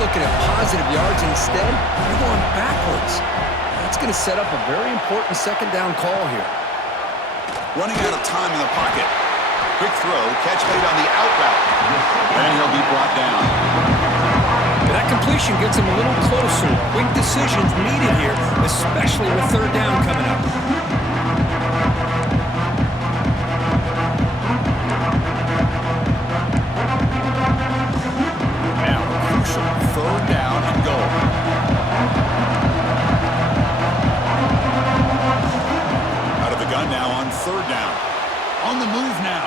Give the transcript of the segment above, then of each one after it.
looking at positive yards. Instead, you're going backwards. That's going to set up a very important second down call here. Running out of time in the pocket. Quick throw, catch made on the out route. And he'll be brought down. That completion gets him a little closer. Quick decisions needed here, especially with third down coming up. Now, crucial third down and goal. Out of the gun now on third down. On the move now.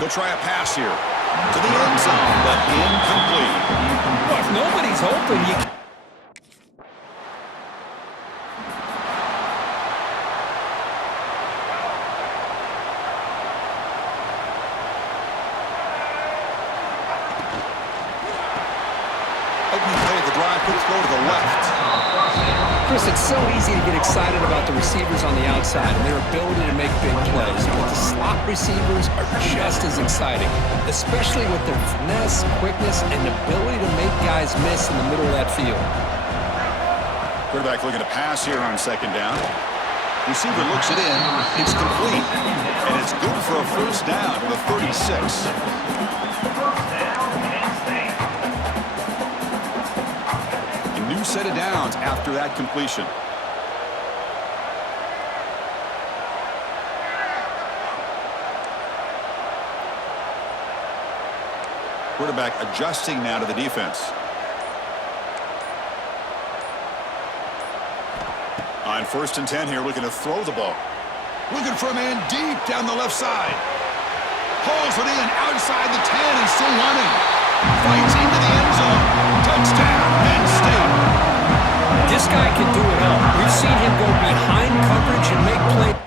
They'll try a pass here. To the end zone, but incomplete. Well, if nobody's open, you can't. Opening play of the drive, quick throw to the left. Chris, it's so easy to get excited about the receivers on the outside and their ability to make big plays, but the slot receivers are just as exciting, especially with their finesse, quickness, and ability to make guys miss in the middle of that field. Quarterback looking to pass here on second down. Receiver looks it in. It's complete. And it's good for a first down to the 36. Set of downs after that completion. Quarterback adjusting now to the defense. On 1st and 10 here, looking to throw the ball. Looking for a man deep down the left side. Pulls it in outside the 10 and still running. Fights into the end zone. Touchdown, Penn State. This guy can do it all. We've seen him go behind coverage and make plays.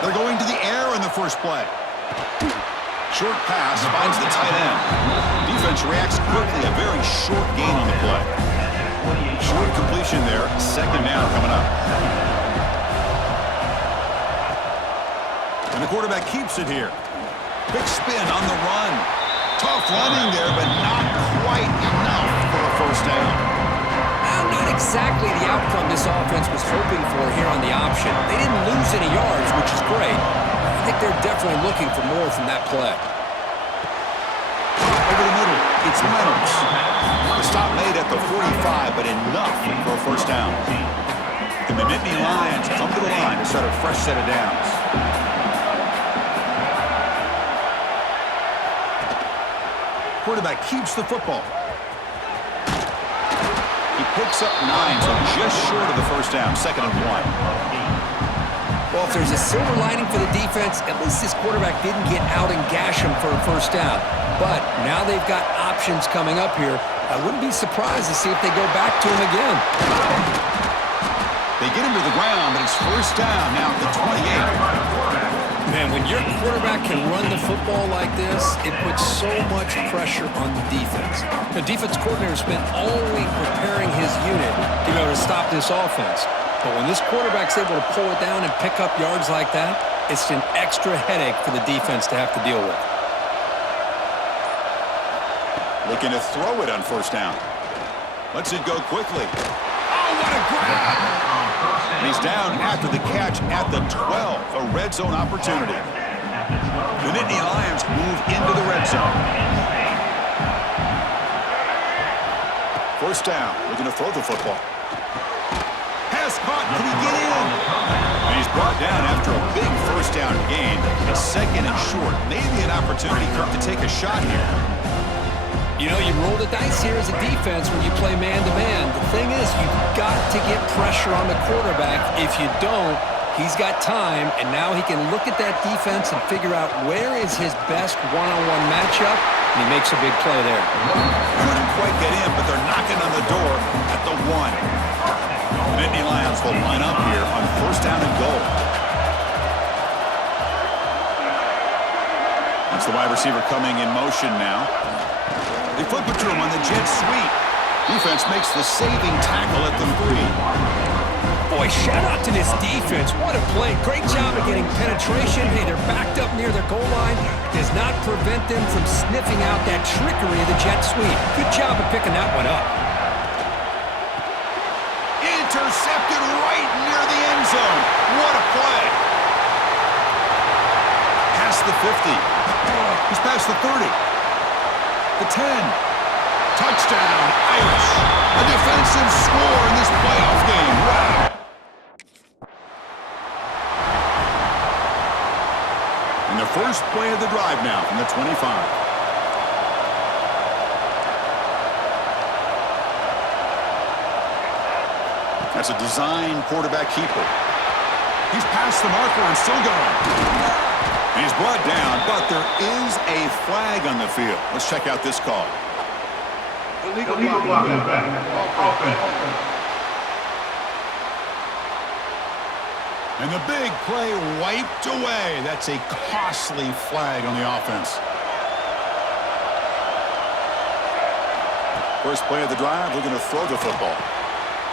They're going to the air in the first play. Short pass finds the tight end. Defense reacts quickly. A very short gain on the play. Short completion there. Second down coming up. And the quarterback keeps it here. Big spin on the run. Tough running there, but not quite enough for a first down. Not exactly the outcome this offense was hoping for here on the option. They didn't lose any yards, which is great. I think they're definitely looking for more from that play. Over the middle, it's Reynolds. The stop made at the 45, but enough for a first down. And the Nittany Lions come to the line to start a fresh set of downs. Quarterback keeps the football. He picks up 9, so just short of the first down, 2nd and 1. Well, if there's a silver lining for the defense, at least this quarterback didn't get out and gash him for a first down. But now they've got options coming up here. I wouldn't be surprised to see if they go back to him again. They get him to the ground, but it's first down now at the 28. Man, when your quarterback can run the football like this, it puts so much pressure on the defense. The defense coordinator spent all week preparing his unit to be able to stop this offense. But when this quarterback's able to pull it down and pick up yards like that, it's an extra headache for the defense to have to deal with. Looking to throw it on first down. Lets it go quickly. Oh, what a grab! And he's down after the catch at the 12, a red zone opportunity. The Nittany Lions move into the red zone. First down, looking to throw the football. Pass caught, can he get in? And he's brought down after a big first down gain. A second and short, maybe an opportunity for him to take a shot here. You know, you roll the dice here as a defense when you play man-to-man. The thing is, you've got to get pressure on the quarterback. If you don't, he's got time, and now he can look at that defense and figure out where is his best one-on-one matchup, and he makes a big play there. Couldn't quite get in, but they're knocking on the door at the 1. The Nittany Lions will line up here on first down and goal. That's the wide receiver coming in motion now. They flip it to him on the jet sweep. Defense makes the saving tackle at the 3. Boy, shout out to this defense. What a play. Great job of getting penetration. Hey, they're backed up near their goal line. Does not prevent them from sniffing out that trickery of the jet sweep. Good job of picking that one up. Intercepted right near the end zone. What a play. Past the 50. He's past the 30. The 10. Touchdown, Irish. A defensive score in this playoff game. Wow. And the first play of the drive now from the 25. That's a design quarterback keeper. He's past the marker and still going. And he's brought down, but there is a flag on the field. Let's check out this call. Illegal blocking back. And the big play wiped away. That's a costly flag on the offense. First play of the drive, looking to throw the football.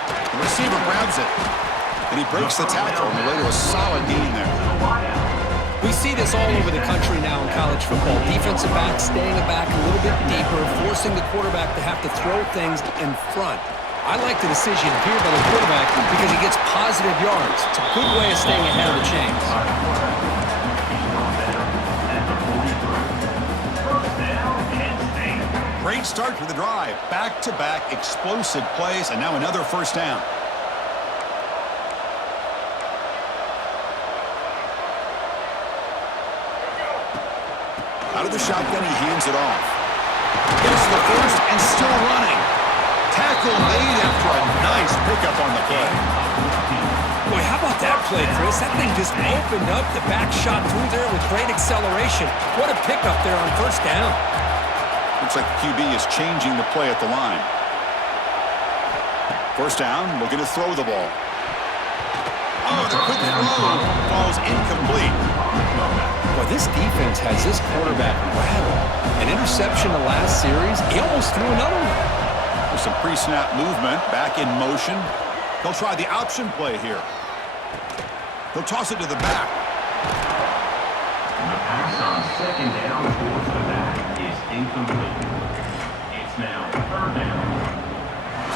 The receiver grabs it, and he breaks the tackle on the way to a solid gain there. We see this all over the country now in college football. Defensive backs staying back a little bit deeper, forcing the quarterback to have to throw things in front. I like the decision here by the quarterback because he gets positive yards. It's a good way of staying ahead of the chains. Great start to the drive. Back-to-back explosive plays, and now another first down. Out of the shotgun, he hands it off. Gets the first and still running. Tackle made after a nice pickup on the play. Boy, how about that play, Chris? That thing just opened up. The back shot through there with great acceleration. What a pickup there on first down. Looks like the QB is changing the play at the line. First down, looking to throw the ball. Oh, the quick throw falls incomplete. Boy, this defense has this quarterback rattled. An interception the last series, he almost threw another one. There's some pre-snap movement, back in motion. They'll try the option play here. They'll toss it to the back. The pass on second down towards the back is incomplete. It's now third down.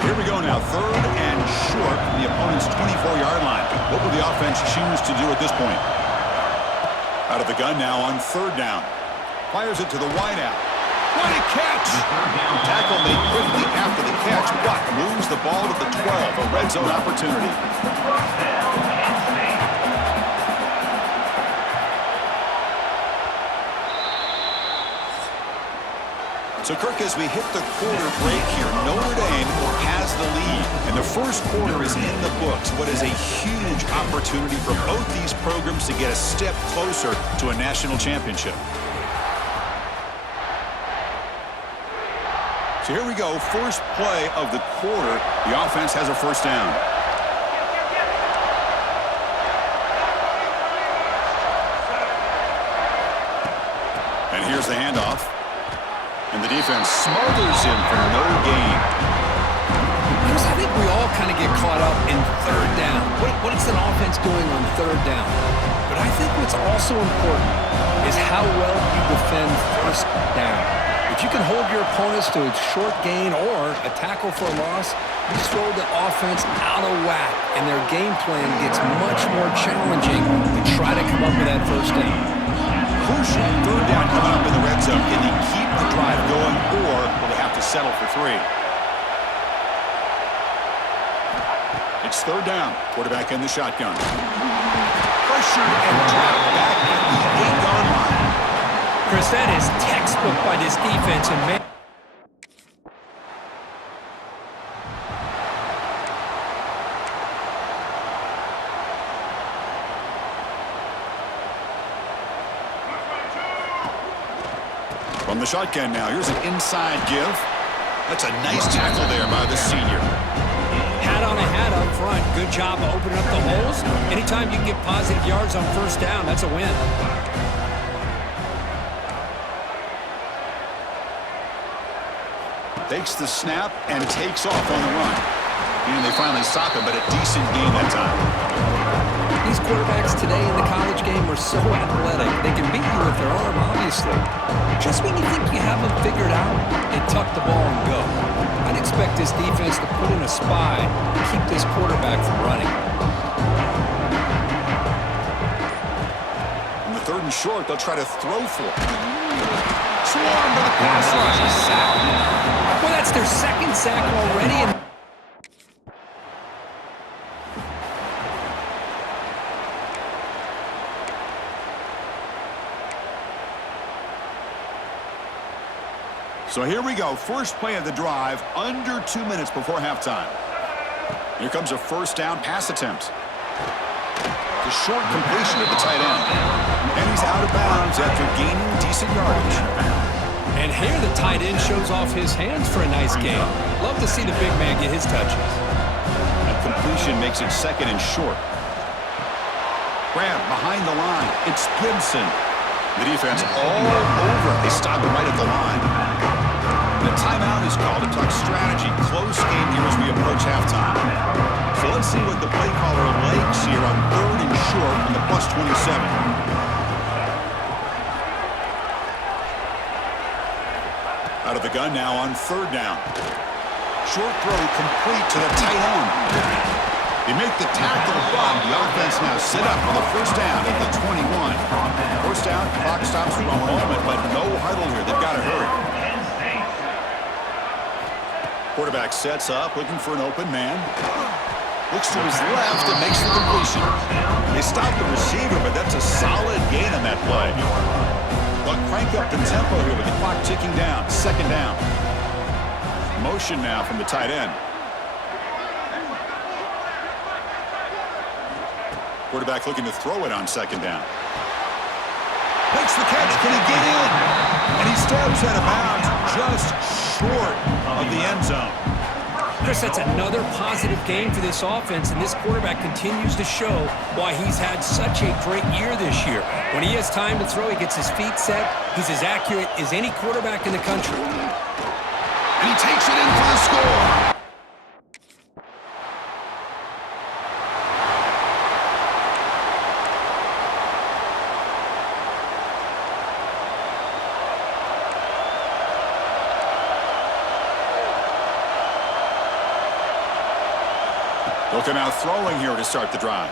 Here we go now, third and short from the opponent's 24-yard line. What will the offense choose to do at this point? Out of the gun now on third down. Fires it to the wideout. What a catch! Tackle made quickly after the catch, but moves the ball to the 12, a red zone opportunity. So, Kirk, as we hit the quarter break here, Notre Dame has the lead, and the first quarter is in the books. What is a huge opportunity for both these programs to get a step closer to a national championship. So here we go, first play of the quarter. The offense has a first down. And here's the handoff. And the defense smothers him for no gain. Chris, I think we all kind of get caught up in third down. What is an offense doing on third down? But I think what's also important is how well you defend first down. If you can hold your opponents to a short gain or a tackle for a loss, you throw the offense out of whack, and their game plan gets much more challenging to try to come up with that first down. Crucial third down coming up in the red zone. Can they keep the drive going, or will they have to settle for 3? It's third down. Quarterback in the shotgun. Pressured and dropped back at the 8-yard line. Chris, that is textbook by this defense, and man. From the shotgun now, here's an inside give. That's a nice tackle there by the senior. Hat on a hat up front. Good job of opening up the holes. Anytime you can get positive yards on first down, that's a win. Takes the snap and takes off on the run. And they finally stop him, but a decent gain that time. These quarterbacks today in the college game are so athletic. They can beat you with their arm, obviously. Just when you think you have them figured out, they tuck the ball and go. I'd expect this defense to put in a spy to keep this quarterback from running. On the third and short, they'll try to throw for it. Swarmed to the pass rush. Sack. Well, that's their second sack already. And so here we go. First play of the drive, under 2 minutes before halftime. Here comes a first down pass attempt. The short completion at the tight end. And he's out of bounds after gaining decent yardage. And here the tight end shows off his hands for a nice gain. Love to see the big man get his touches. And completion makes it second and short. Grab behind the line. It's Gibson. The defense all over. They stop him right at the line. The timeout is called to talk strategy. Close game here as we approach halftime. So let's see what the play caller likes here on third and short from the plus 27. Out of the gun now on third down. Short throw complete to the tight end. They make the tackle, but the offense now set up for the first down at the 21. First down, clock stops for a moment, but no huddle here. They've got to hurry. Quarterback sets up, looking for an open man. Looks to his left and makes the completion. They stop the receiver, but that's a solid gain on that play. They'll crank up the tempo here with the clock ticking down. Second down. Motion now from the tight end. Quarterback looking to throw it on second down. Makes the catch. Can he get in? And he steps out of bounds just short of the end zone. Chris, that's another positive game for this offense, and this quarterback continues to show why he's had such a great year this year. When he has time to throw, he gets his feet set. He's as accurate as any quarterback in the country. And he takes it in for the score. Looking out throwing here to start the drive.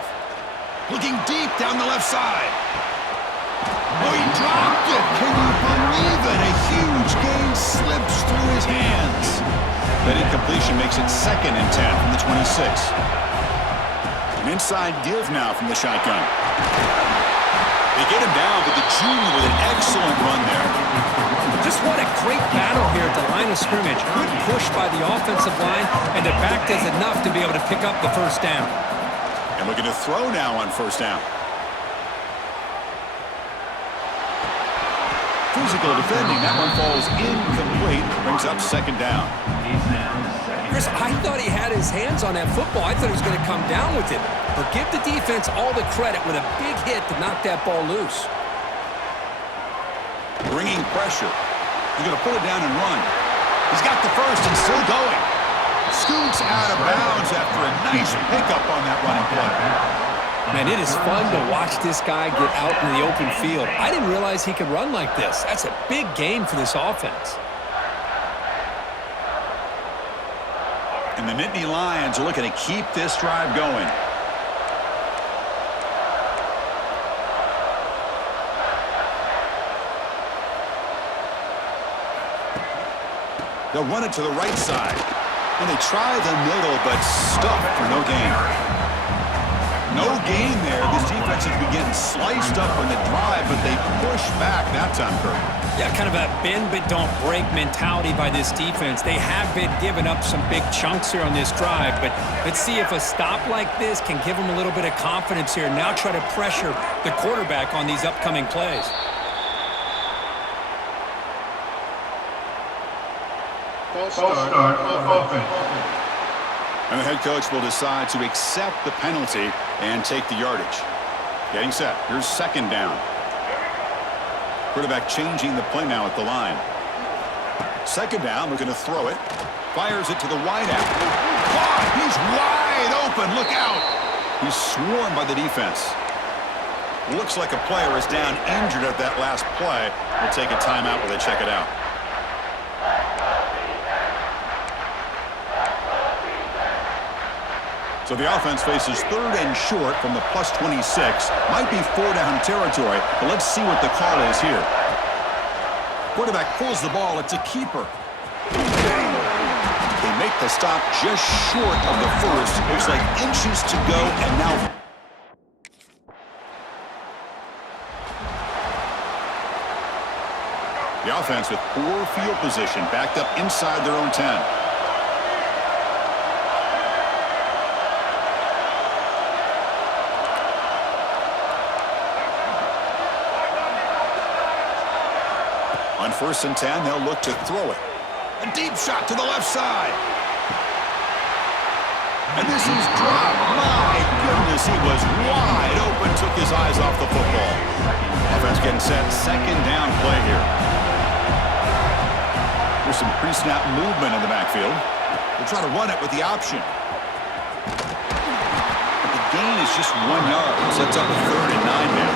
Looking deep down the left side. Oh, he dropped it. Can you believe it? A huge gain slips through his hands. That incompletion makes it second and 10 from the 26. An inside give now from the shotgun. They get him down, but the junior with an excellent run there. Just what a great battle here at the line of scrimmage. Good push by the offensive line, and the back does enough to be able to pick up the first down. And looking to throw now on first down. Physical defending. That one falls incomplete. Brings up second down. Chris, I thought he had his hands on that football. I thought he was going to come down with it. But give the defense all the credit with a big hit to knock that ball loose. Bringing pressure. He's going to put it down and run. He's got the first and still going. Scoots out of bounds after a nice pickup on that running play. Man, it is fun to watch this guy get out in the open field. I didn't realize he could run like this. That's a big game for this offense. Nittany Lions are looking to keep this drive going. They'll run it to the right side. And they try the middle, but stuffed for no gain. No gain there. This defense has been getting sliced up on the drive, but they push back that time, Kirk. Yeah, kind of a bend but don't break mentality by this defense. They have been giving up some big chunks here on this drive, but let's see if a stop like this can give them a little bit of confidence here. Now try to pressure the quarterback on these upcoming plays. False start offense. And the head coach will decide to accept the penalty and take the yardage. Getting set. Here's second down. Quarterback changing the play now at the line. Second down, looking to throw it. Fires it to the wideout. Caught! He's wide open. Look out! He's swarmed by the defense. Looks like a player is down injured at that last play. We'll take a timeout while they check it out. So the offense faces third and short from the plus 26. Might be 4-down territory, but let's see what the call is here. Quarterback pulls the ball. It's a keeper. They make the stop just short of the first. Looks like inches to go, and now... The offense with poor field position, backed up inside their own 10. On 1st and 10, they'll look to throw it. A deep shot to the left side. And this is dropped. My goodness, he was wide open, took his eyes off the football. Offense getting set, second down play here. There's some pre-snap movement in the backfield. They'll try to run it with the option. But the gain is just 1 yard. Sets up a 3rd and 9 now.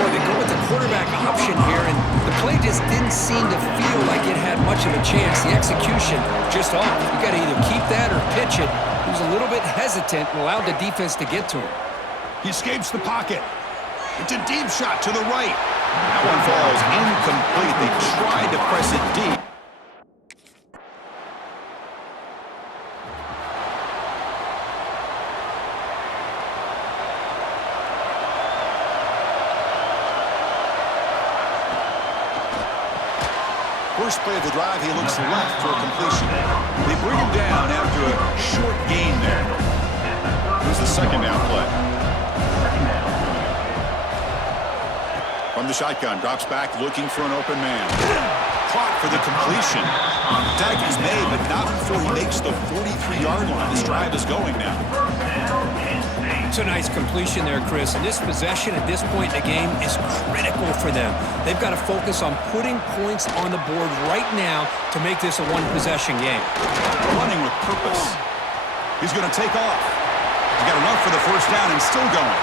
Boy, they go with the quarterback option here, and the play just didn't seem to feel like it had much of a chance. The execution just off. You got to either keep that or pitch it. He was a little bit hesitant and allowed the defense to get to him. He escapes the pocket. It's a deep shot to the right. That one falls incomplete. They tried to press it deep. First play of the drive, he looks left for a completion. They bring him down after a short gain there. Here's the second down play. From the shotgun, drops back looking for an open man. Caught for the completion. Tag is made, but not before he makes the 43-yard line. This drive is going now. It's a nice completion there, Chris. And this possession at this point in the game is critical for them. They've got to focus on putting points on the board right now to make this a one-possession game. Running with purpose. He's going to take off. He's got enough for the first down and still going.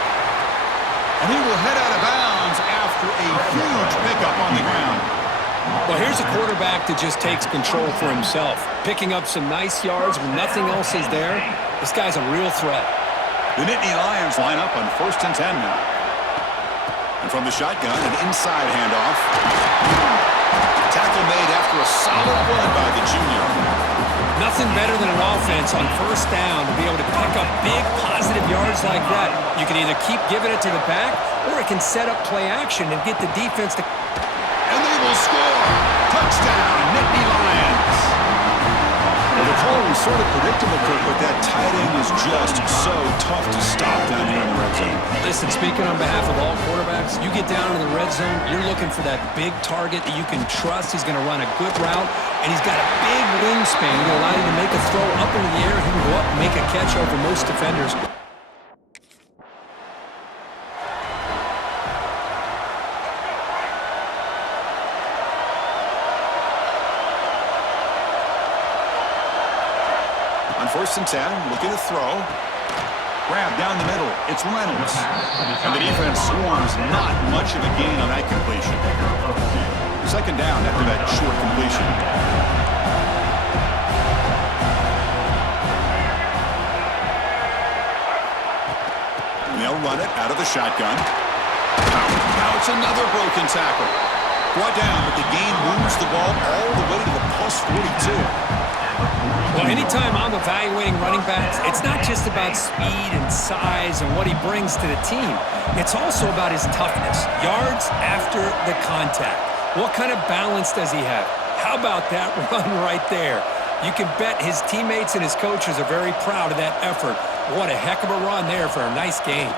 And he will head out of bounds after a huge pickup on the ground. Well, here's a quarterback that just takes control for himself. Picking up some nice yards when nothing else is there. This guy's a real threat. The Nittany Lions line up on 1st and 10 now. And from the shotgun, an inside handoff. Tackle made after a solid run by the junior. Nothing better than an offense on 1st down to be able to pick up big positive yards like that. You can either keep giving it to the back, or it can set up play action and get the defense to... And they will score! Touchdown, Nittany Lions! Well, the call was sort of predictable, Kirk, but that tight end is just so tough to stop down here in the red zone. Listen, speaking on behalf of all quarterbacks, you get down in the red zone, you're looking for that big target that you can trust. He's going to run a good route, and he's got a big wingspan. He's going to allow you to make a throw up into the air. He can go up and make a catch over most defenders. On 1st and 10, looking to throw. Grab down the middle. It's Reynolds. And the defense swarms not much of a gain on that completion. Second down after that short completion. run it out of the shotgun. Now it's another broken tackle. Brought down, but the gain moves the ball all the way to the plus 42. Well, anytime I'm evaluating running backs, it's not just about speed and size and what he brings to the team. It's also about his toughness, yards after the contact. What kind of balance does he have? How about that run right there? You can bet his teammates and his coaches are very proud of that effort. What a heck of a run there for a nice gain.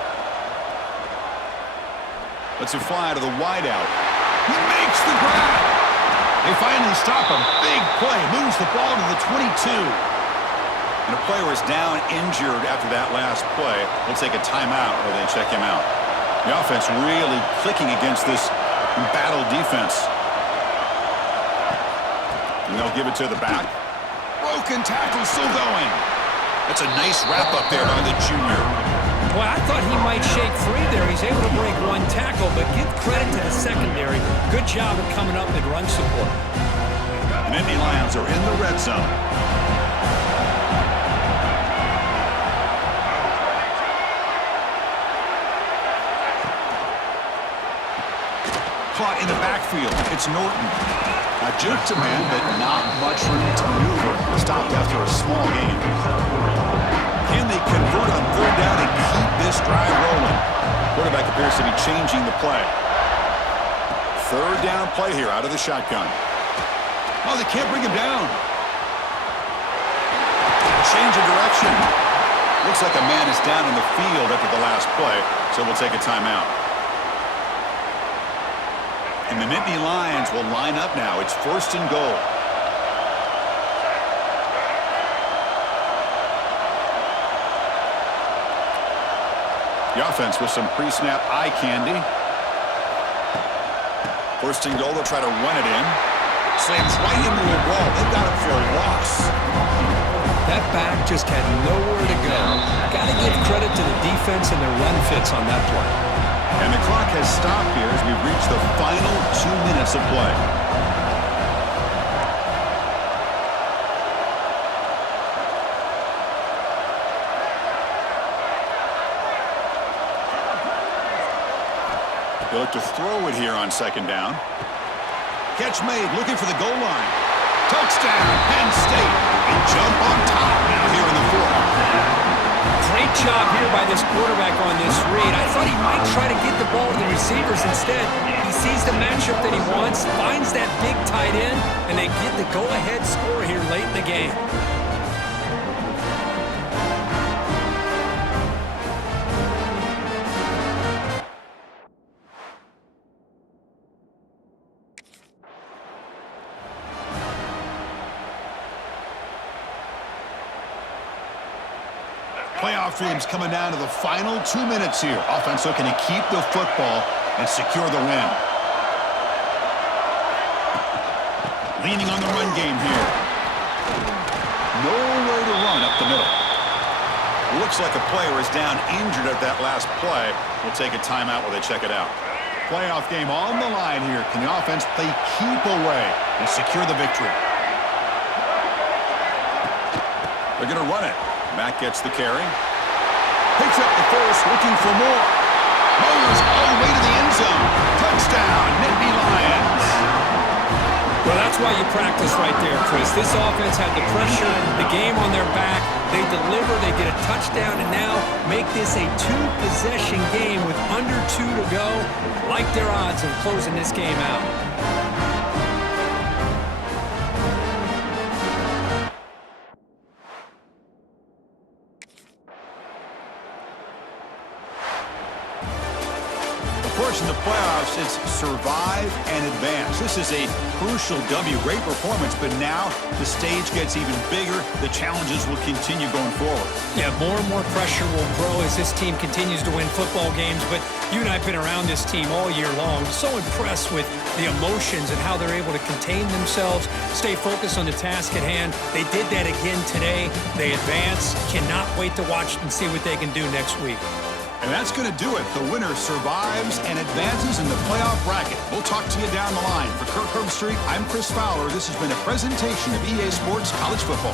Let's fly to the wideout. He makes the grab. They finally stop him. Big play. Moves the ball to the 22. And a player is down injured after that last play. We'll take a timeout while they check him out. The offense really clicking against this embattled defense. And they'll give it to the back. Broken tackle still going. That's a nice wrap-up there by the junior. Well, I thought he might shake free there. He's able to break one tackle, but give credit to the secondary. Good job of coming up in run support. The Nittany Lions are in the red zone. Caught in the backfield. It's Norton. Now jerk to man, but not much room to maneuver. Stopped after a small gain. Can they convert on third down and keep this drive rolling? Quarterback appears to be changing the play. Third down play here out of the shotgun. Oh, they can't bring him down. Change of direction. Looks like a man is down in the field after the last play, so we'll take a timeout. And the Nittany Lions will line up now. It's 1st and goal. The offense with some pre-snap eye candy. 1st and goal, they'll try to run it in. Slams right into a wall. They got it for a loss. That back just had nowhere to go. Got to give credit to the defense and their run fits on that play. And the clock has stopped here as we've reached the final 2 minutes of play. They look to throw it here on 2nd down. Catch made, looking for the goal line. Touchdown, Penn State. And jump on top now here in the 4th. Great job here by this quarterback on this read. I thought he might try to get the ball to the receivers instead. He sees the matchup that he wants, finds that big tight end, and they get the go-ahead score here late in the game. Playoff dreams coming down to the final 2 minutes here. Offense looking to keep the football and secure the win. Leaning on the run game here. Nowhere to run up the middle. Looks like a player is down injured at that last play. We'll take a timeout while they check it out. Playoff game on the line here. Can the offense play keep away and secure the victory? They're going to run it. Matt gets the carry. Picks up the first, looking for more. Mowers all the way to the end zone. Touchdown, Nittany Lions. Well, that's why you practice right there, Chris. This offense had the pressure, the game on their back. They deliver, they get a touchdown, and now make this a 2-possession game with under 2 to go. Like their odds of closing this game out. In the playoffs, it's survive and advance. This is a crucial W. Great performance, but now the stage gets even bigger. The challenges will continue going forward. Yeah, more and more pressure will grow as this team continues to win football games, but you and I have been around this team all year long. So impressed with the emotions and how they're able to contain themselves, stay focused on the task at hand. They did that again today. They advance. Cannot wait to watch and see what they can do next week. And that's going to do it. The winner survives and advances in the playoff bracket. We'll talk to you down the line. For Kirk Herbstreit, I'm Chris Fowler. This has been a presentation of EA Sports College Football.